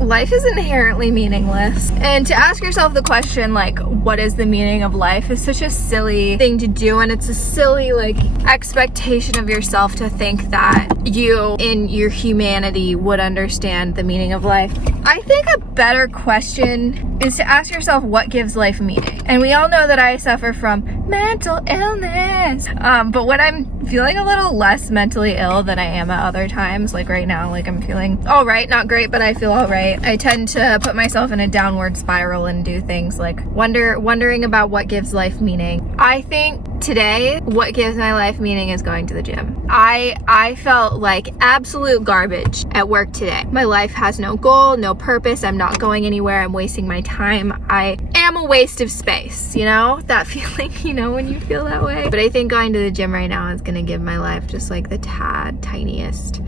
life is inherently meaningless. And to ask yourself the question, like, what is the meaning of life, is such a silly thing to do. And it's a silly, like, expectation of yourself to think that you, in your humanity, would understand the meaning of life. I think a better question is to ask yourself what gives life meaning. And we all know that I suffer from mental illness. But when I'm feeling a little less mentally ill than I am at other times, like right now, like I'm feeling all right, not great, but I feel all right. I tend to put myself in a downward spiral and do things like wondering about what gives life meaning. I think today, what gives my life meaning is going to the gym. I felt like absolute garbage at work today. My life has no goal, no purpose. I'm not going anywhere. I'm wasting my time. I am a waste of space, you know? That feeling, you know, when you feel that way. But I think going to the gym right now is gonna give my life just like the tiniest,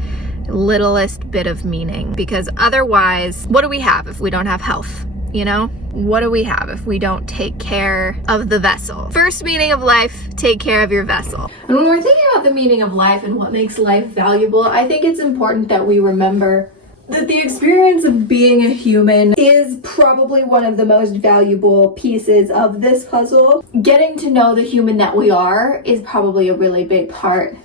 littlest bit of meaning. Because otherwise, what do we have if we don't have health? You know, what do we have if we don't take care of the vessel? First meaning of life, take care of your vessel. And when we're thinking about the meaning of life and what makes life valuable, I think it's important that we remember that the experience of being a human is probably one of the most valuable pieces of this puzzle. Getting to know the human that we are is probably a really big part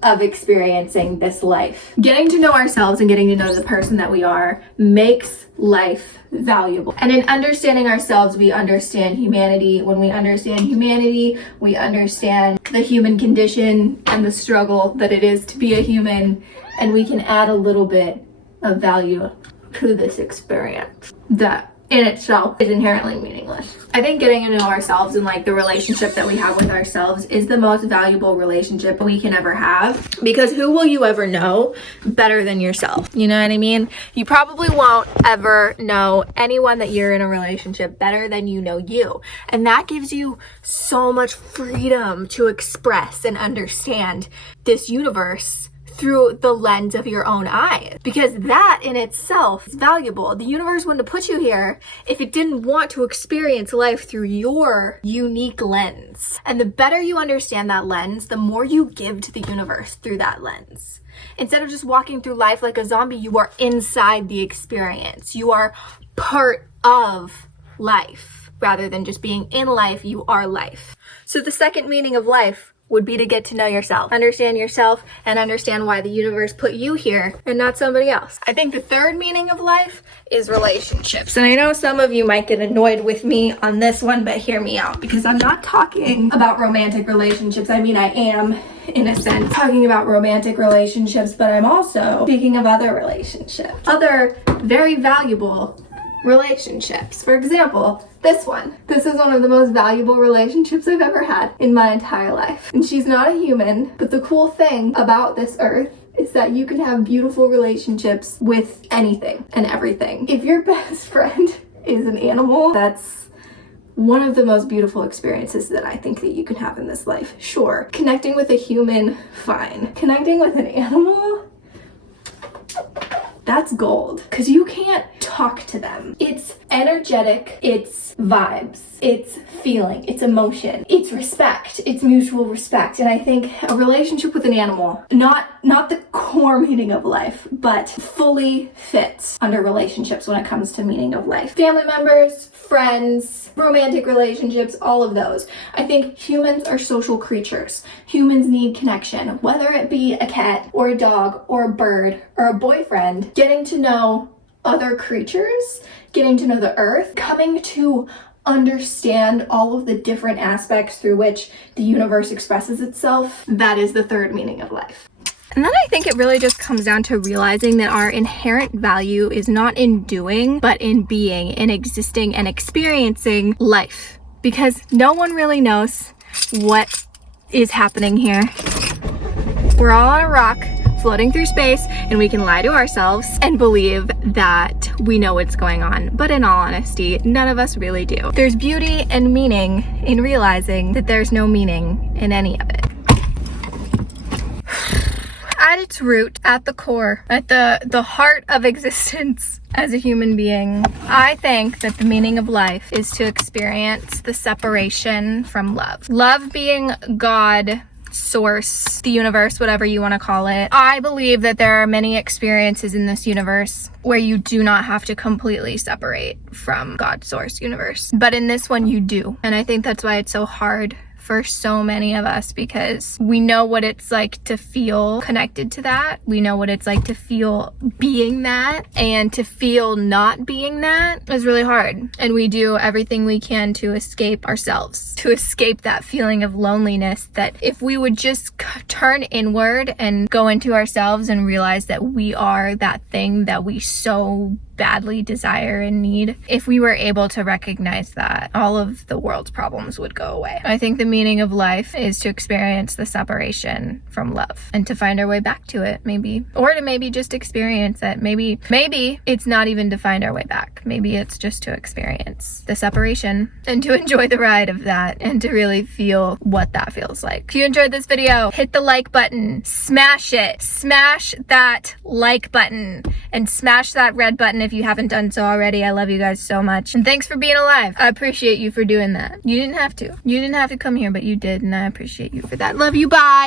of experiencing this life. Getting to know ourselves and getting to know the person that we are makes life valuable. And in understanding ourselves, we understand humanity. When we understand humanity, we understand the human condition and the struggle that it is to be a human, and we can add a little bit of value to this experience that in itself is inherently meaningless. I think getting to know ourselves and like the relationship that we have with ourselves is the most valuable relationship we can ever have, because who will you ever know better than yourself? You know what I mean? You probably won't ever know anyone that you're in a relationship better than you know you. And that gives you so much freedom to express and understand this universe through the lens of your own eyes, because that in itself is valuable. The universe wouldn't have put you here if it didn't want to experience life through your unique lens. And the better you understand that lens, the more you give to the universe through that lens. Instead of just walking through life like a zombie, you are inside the experience. You are part of life. Rather than just being in life, you are life. So the second meaning of life would be to get to know yourself, understand yourself, and understand why the universe put you here and not somebody else. I think the third meaning of life is relationships. And I know some of you might get annoyed with me on this one, but hear me out, because I'm not talking about romantic relationships. I mean, I am, in a sense, talking about romantic relationships, but I'm also speaking of other relationships, other very valuable relationships. For example, this one. This is one of the most valuable relationships I've ever had in my entire life. And she's not a human, but the cool thing about this earth is that you can have beautiful relationships with anything and everything. If your best friend is an animal, that's one of the most beautiful experiences that I think that you can have in this life. Sure, connecting with a human, fine. Connecting with an animal, that's gold, because you can't talk to them. It's energetic, it's vibes, it's feeling, it's emotion, it's respect, it's mutual respect. And I think a relationship with an animal, not the core meaning of life, but fully fits under relationships when it comes to meaning of life. Family members, friends, romantic relationships, all of those. I think humans are social creatures. Humans need connection, whether it be a cat or a dog or a bird or a boyfriend. Getting to know other creatures, getting to know the earth, coming to understand all of the different aspects through which the universe expresses itself, that is the third meaning of life. And then I think it really just comes down to realizing that our inherent value is not in doing, but in being, in existing and experiencing life. Because no one really knows what is happening here. We're all on a rock, floating through space, and we can lie to ourselves and believe that we know what's going on. But in all honesty, none of us really do. There's beauty and meaning in realizing that there's no meaning in any of it. At its root, at the core, at the heart of existence as a human being, I think that the meaning of life is to experience the separation from love. Love being God source, the universe, whatever you want to call it. I believe that there are many experiences in this universe where you do not have to completely separate from God's source universe. But in this one, you do. And I think that's why it's so hard for so many of us, because we know what it's like to feel connected to that. We know what it's like to feel being that, and to feel not being that is really hard. And we do everything we can to escape ourselves, to escape that feeling of loneliness, that if we would just turn inward and go into ourselves and realize that we are that thing that we so badly desire and need, if we were able to recognize that, all of the world's problems would go away. I think the meaning of life is to experience the separation from love and to find our way back to it, maybe, or to maybe just experience it. Maybe it's not even to find our way back. Maybe it's just to experience the separation and to enjoy the ride of that and to really feel what that feels like. If you enjoyed this video, hit the like button, smash it, smash that like button, and smash that red button if you haven't done so already. I love you guys so much. And thanks for being alive. I appreciate you for doing that. You didn't have to. You didn't have to come here, but you did, and I appreciate you for that. Love you. Bye.